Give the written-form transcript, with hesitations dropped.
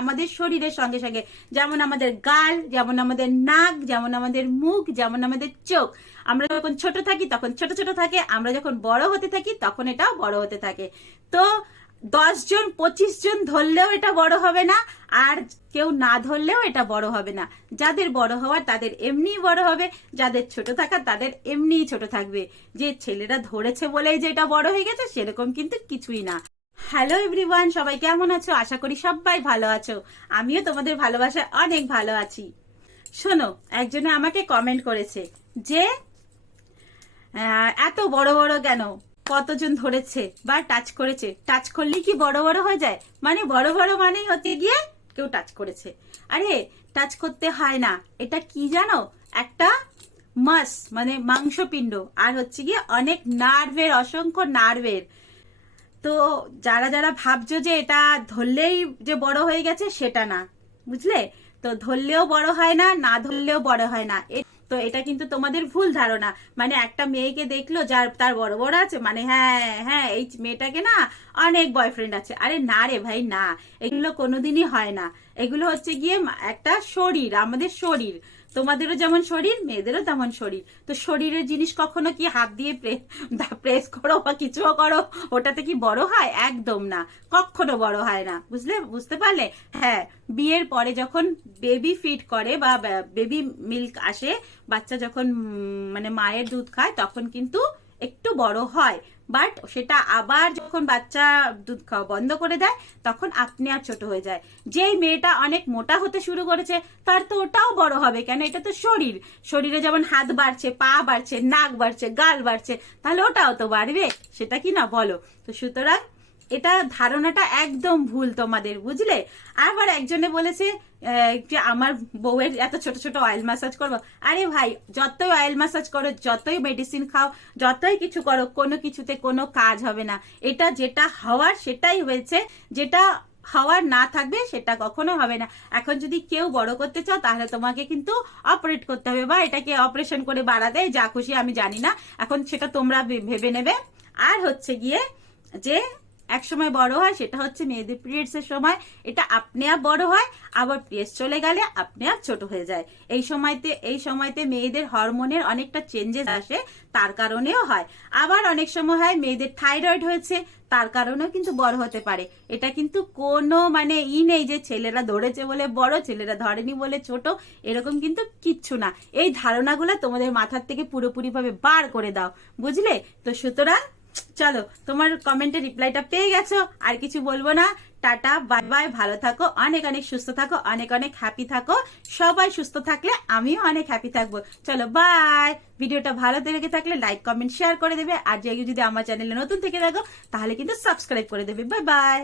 আমাদের শরীরের সঙ্গে সঙ্গে, যেমন আমাদের গাল, যেমন আমাদের নাক, যেমন আমাদের মুখ, যেমন আমাদের চোখ। আমরা যখন ছোট থাকি তখন ছোট ছোট থাকে, আমরা যখন বড় হতে থাকি তখন এটাও বড় হতে থাকে। তো 10 জন 25 জন ধরলেও এটা বড় হবে না, আর কেউ না ধরলেও এটা বড় হবে না। যাদের বড় হওয়ার তাদের এমনিই বড় হবে, যাদের ছোট থাকার তাদের এমনিই ছোট থাকবে। যে ছেলেরা ধরেছে বলেই যে এটা বড় হয়ে গেছে সেরকম কিন্তু কিছুই না। হ্যালো এভরিওয়ান, সবাই কেমন আছো? আশা করি সবাই ভালো আছো। আমিও তোমাদের ভালোবাসায় অনেক ভালো আছি। শোনো, একজনে আমাকে কমেন্ট করেছে যে এত বড় বড় কেন, কতজন ধরেছে বা টাচ করেছে, টাচ করলেই কি বড় বড় হয়ে যায়? মানে বড় বড় মানেই হতে গিয়ে কেউ টাচ করেছে। আরে টাচ করতে হয় না, এটা কি জানো, একটা মাস মানে মাংসপিণ্ড, আর হচ্ছে গিয়ে অনেক নার্ভের, অসংখ্য নার্ভের। তো যারা যারা ভাবছো যে এটা ধরলেই যে বড় হয়ে গেছে সেটা না, বুঝলে? তো ধরলেও বড় হয় না, না ধরলেও বড় হয় না। তো এটা কিন্তু তোমাদের ভুল ধারণা। মানে একটা মেয়েকে দেখলো যার তার বড় বড় আছে, মানে হ্যাঁ হ্যাঁ এই মেয়েটাকে না অনেক বয়ফ্রেন্ড আছে। আরে না রে ভাই, না, এগুলো কোনোদিনই হয় না। এগুলো হচ্ছে গিয়ে একটা শরীর, আমাদের শরীর। তোমাদেরও যেমন শরীর, মেয়েদেরও তেমন শরীর। তো শরীরের জিনিস কখনো কি হাত দিয়ে প্রেস করো বা কিছুও করো ওটাতে কি বড় হয়? একদম না, কখনো বড় হয় না। বুঝতে পারলে? হ্যাঁ, বিয়ের পরে যখন বেবি ফিড করে বা বেবি মিল্ক আসে, বাচ্চা যখন মানে মায়ের দুধ খায় তখন কিন্তু একটু বড় হয়। বাট সেটা আবার যখন বাচ্চা দুধ খাওয়া বন্ধ করে দেয় তখন আপনি আর ছোট হয়ে যায়। যেই মেয়েটা অনেক মোটা হতে শুরু করেছে তার তো ওটাও বড় হবে কেন? এটা তো শরীর। শরীরে যেমন হাত বাড়ছে, পা বাড়ছে, নাক বাড়ছে, গাল বাড়ছে, তাহলে ওটাও তো বাড়বে। সেটা কি না বলো? তো সুতরাং এটা ধারণাটা একদম ভুল তোমাদের, বুঝলে? আবার একজনে বলেছে যে আমার বউয়ের এত ছোট ছোট অয়েল ম্যাসাজ করবো। আরে ভাই, যতই অয়েল ম্যাসাজ করো, যতই মেডিসিন খাও, যতই কিছু করো, কোনো কিছুতে কোনো কাজ হবে না। এটা যেটা হওয়ার সেটাই হয়েছে, যেটা হওয়ার না থাকবে সেটা কখনো হবে না। এখন যদি কেউ বড় করতে চাও তাহলে তোমাকে কিন্তু অপারেট করতে হবে, বা এটাকে অপারেশন করে বাড়াতে যা খুশি, আমি জানি না, এখন সেটা তোমরা ভেবে নেবে। আর হচ্ছে গিয়ে যে এক সময় বড় হয় সেটা হচ্ছে মেয়েদের পিরিয়ডস এর সময়, এটা আপনি আপ বড় হয়, আবার পিরিয়ডস চলে গেলে আপনি আপ ছোট হয়ে যায়। এই সময়তে মেয়েদের হরমোনের অনেকটা চেঞ্জেস আসে, তার কারণেও হয়। আবার অনেক সময় হয় মেয়েদের থাইরয়েড হয়েছে, তার কারণেও কিন্তু বড় হতে পারে। এটা কিন্তু কোনো মানে নেই যে ছেলেরা ধরেছে বলে বড়, ছেলেরা ধরেনি বলে ছোট, এরকম কিন্তু কিচ্ছু না। এই ধারণাগুলো তোমাদের মাথার থেকে পুরোপুরি ভাবে বার করে দাও, বুঝলে? তো সুতরাং চলো, তোমার কমেন্টের রিপ্লাইটা পেয়ে গেছো, আর কিছু বলবো না। টাটা, বাই বাই, ভালো থাকো, অনেক অনেক সুস্থ থাকো, অনেক অনেক হ্যাপি থাকো। সবাই সুস্থ থাকলে আমিও অনেক হ্যাপি থাকবো। চলো বাই। ভিডিওটা ভালো লেগে থাকলে লাইক কমেন্ট শেয়ার করে দেবে, আর যদি আমার চ্যানেলে নতুন থেকে থাকো তাহলে কিন্তু সাবস্ক্রাইব করে দেবে। Bye bye.